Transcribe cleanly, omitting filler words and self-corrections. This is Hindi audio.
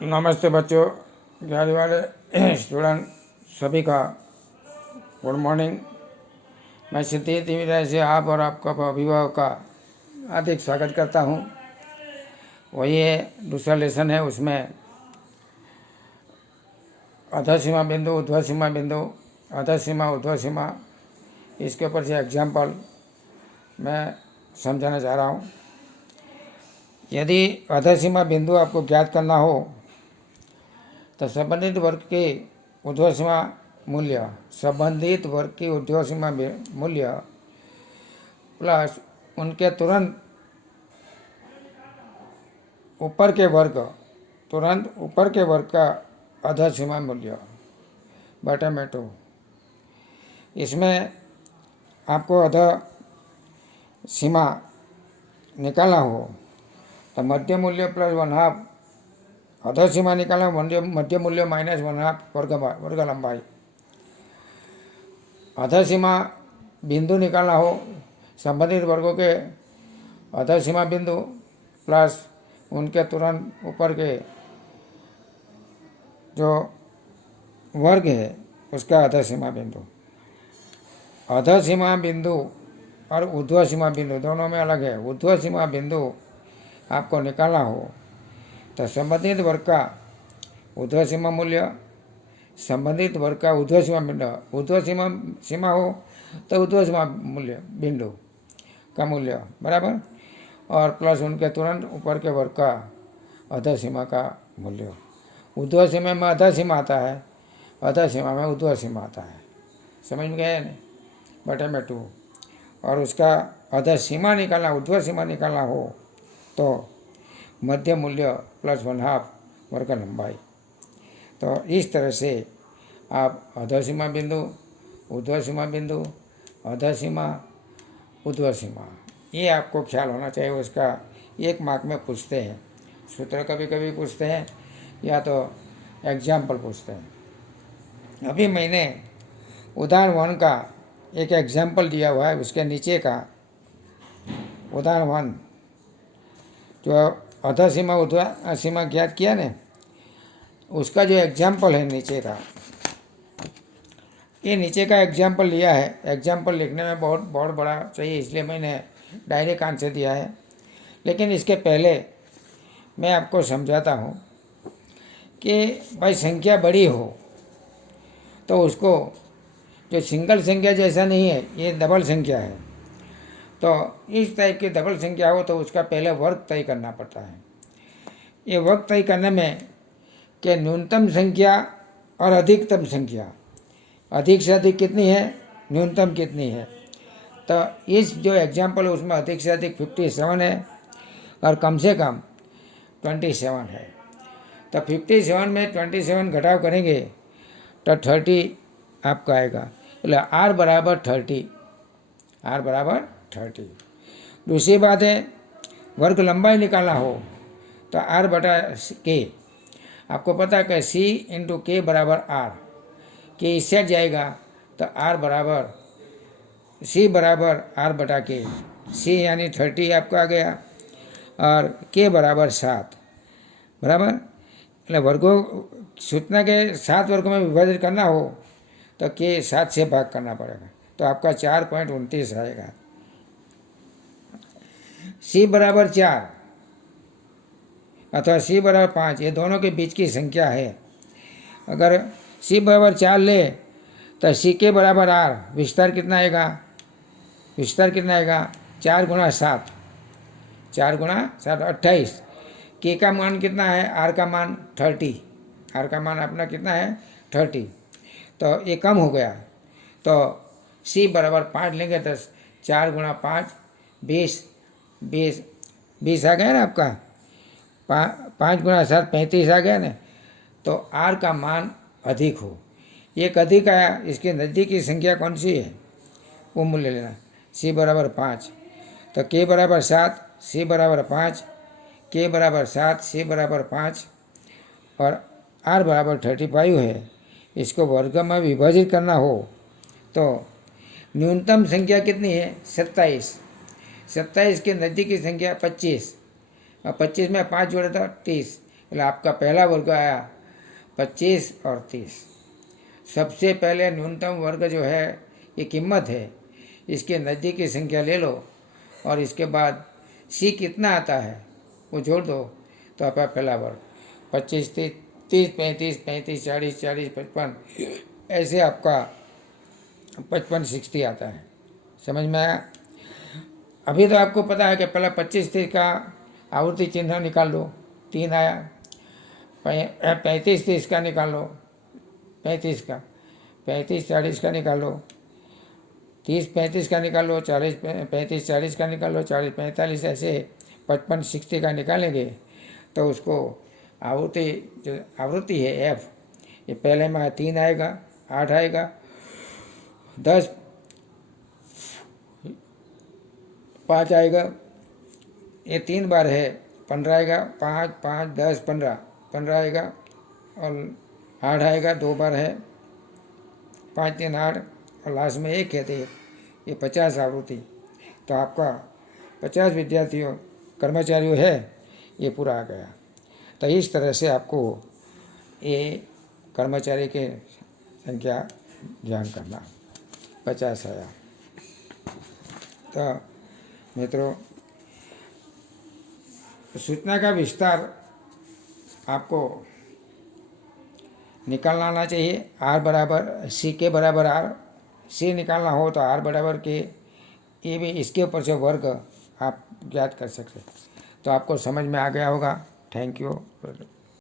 नमस्ते बच्चों, ग्यारहवीं वाले स्टूडेंट सभी का गुड मॉर्निंग। मैं सिद्धि विद्यालय से आप और आपका अभिभावक का हार्दिक स्वागत करता हूँ। वही है, दूसरा लेसन है, उसमें अधः सीमा बिंदु, ऊर्ध्व सीमा बिंदु, अधः सीमा, ऊर्ध्व सीमा, इसके ऊपर से एग्जाम्पल मैं समझाना चाह रहा हूँ। यदि अधः सीमा बिंदु आपको ज्ञात करना हो तो संबंधित वर्ग की ऊर्ध्व सीमा मूल्य, संबंधित वर्ग की ऊर्ध्व सीमा मूल्य प्लस उनके तुरंत ऊपर के वर्ग का अधः सीमा मूल्य बटे में 2। इसमें आपको अधः सीमा निकालना हो तो मध्य मूल्य प्लस 1/2, अधः सीमा निकालना मध्य मूल्य माइनस 1/2 वर्ग लंबाई। अधः सीमा बिंदु निकालना हो संबंधित वर्गों के अधः सीमा बिंदु प्लस उनके तुरंत ऊपर के जो वर्ग है उसका अधः सीमा बिंदु। अधः सीमा बिंदु और ऊर्ध्व सीमा बिंदु दोनों में अलग है। ऊर्ध्व सीमा बिंदु आपको निकालना हो तो संबंधित वर्ग का ऊर्ध्व सीमा मूल्य, संबंधित वर्ग का ऊर्ध्व सीमा बिंदु, ऊर्ध्व सीमा हो तो ऊर्ध्व सीमा मूल्य बिंदु का मूल्य बराबर, और प्लस उनके तुरंत ऊपर के वर्ग का अधः सीमा का मूल्य। ऊर्ध्व सीमा में अधः सीमा आता है, अधः सीमा में ऊर्ध्व सीमा आता है। समझ में गए ना? बटे में 2। और उसका अधः सीमा निकालना, ऊर्ध्व सीमा निकालना हो तो मध्य मूल्य प्लस 1/2 वर्ग लंबाई। तो इस तरह से आप अधः सीमा बिंदु, ऊर्ध्व सीमा बिंदु, अधः सीमा, ऊर्ध्व सीमा, ये आपको ख्याल होना चाहिए। उसका 1 मार्क में पूछते हैं, सूत्र कभी कभी पूछते हैं या तो एग्जाम्पल पूछते हैं। अभी मैंने उदाहरण 1 का एक एग्जाम्पल दिया हुआ है, उसके नीचे का उदाहरण 1 जो अधः सीमा ऊर्ध्व सीमा ज्ञात किया ने, उसका जो एग्जाम्पल है नीचे का, ये नीचे का एग्जाम्पल लिया है। एग्जाम्पल लिखने में बहुत बड़ा चाहिए, इसलिए मैंने डायरेक्ट आंसर दिया है। लेकिन इसके पहले मैं आपको समझाता हूँ कि भाई संख्या बड़ी हो तो उसको, जो सिंगल संख्या जैसा नहीं है, ये डबल संख्या है, तो इस टाइप की डबल संख्या हो तो उसका पहले वर्ग तय करना पड़ता है। ये वर्ग तय करने में कि न्यूनतम संख्या और अधिकतम संख्या, अधिक से अधिक कितनी है, न्यूनतम कितनी है। तो इस जो एग्जाम्पल है उसमें अधिक से अधिक 57 है और कम से कम 27 है। तो 57 में 27 घटाव करेंगे तो 30 आपका आएगा, એટલે R बराबर 30, R बराबर 30। दूसरी बात है, वर्ग लंबाई निकालना हो तो R बटा K। आपको पता है कि C इंटू K बराबर R, K इससे हट जाएगा तो R बराबर C बराबर R बटा K। C यानी 30 आपका आ गया और K बराबर 7 बराबर। એટલે वर्गों सूचना के 7 वर्गों में विभाजित करना हो तो K 7 से भाग करना पड़ेगा, तो आपका 4.29 आएगा। C बराबर 4 अथवा C बराबर 5, ये दोनों के बीच की संख्या है। अगर C बराबर 4 ले तो C के बराबर R, विस्तार कितना आएगा, विस्तार कितना आएगा 4 गुणा 7, 4 गुणा 7 28। के का मान कितना है, R का मान 30, R का मान अपना कितना है 30, तो ये कम हो गया। तो C बराबर 5 लेंगे तो 4 गुणा 5 20 आ गया ना आपका, 5 गुणा 7 35 आ गया ना। तो R का मान अधिक हो, एक अधिक आया, इसके नज़दीक की संख्या कौन सी है वो मूल्य लेना। C बराबर 5 तो K बराबर 7, C बराबर 5, K बराबर 7, C बराबर 5 और R बराबर 35 है। इसको वर्ग में विभाजित करना हो तो न्यूनतम संख्या कितनी है 27, 27 के नज़दीक की संख्या 25, और 25 में 5 जोड़े तो 30, એટલે आपका पहला वर्ग आया 25 और 30। सबसे पहले न्यूनतम वर्ग जो है ये कीमत है, इसके नज़दीक की संख्या ले लो और इसके बाद सी कितना आता है वो जोड़ दो, तो आपका पहला वर्ग 25, 30, 35, 35, 40, 40, 55, ऐसे आपका 55, 60 आता है। समझ में आया? अभी तो आपको पता है कि पहले 25, 30 का आवर्ती चिन्ह निकाल लो, 3 आया। 35, 30 का निकाल लो, 35 का, 35, 40 का निकाल लो, 30, 35 का निकाल लो, 40, 35, 40 का निकाल लो, 40, 45, ऐसे 55, 60 का निकालेंगे तो उसको आवृत्ति जो आवृत्ति है एफ, ये पहले में 3 आएगा, 8 आएगा, 10, 5 आएगा, ये 3 बार है, 15 आएगा, 5, 5, 10, 15, 15 आएगा और 8 आएगा, 2 बार है, 5, 3, 8 और लास्ट में 1 है, तो ये 50 आवृत्ति। तो आपका 50 विद्यार्थियों कर्मचारियों है, ये पूरा आ गया। तो इस तरह से आपको ये कर्मचारी के संख्या ध्यान करना, 50 आया। तो मित्रों, सूचना का विस्तार आपको निकालना आना चाहिए। आर बराबर सी के बराबर आर, सी निकालना हो तो आर बराबर के, ये भी इसके ऊपर से वर्ग आप ज्ञात कर सकते। तो आपको समझ में आ गया होगा। Thank you.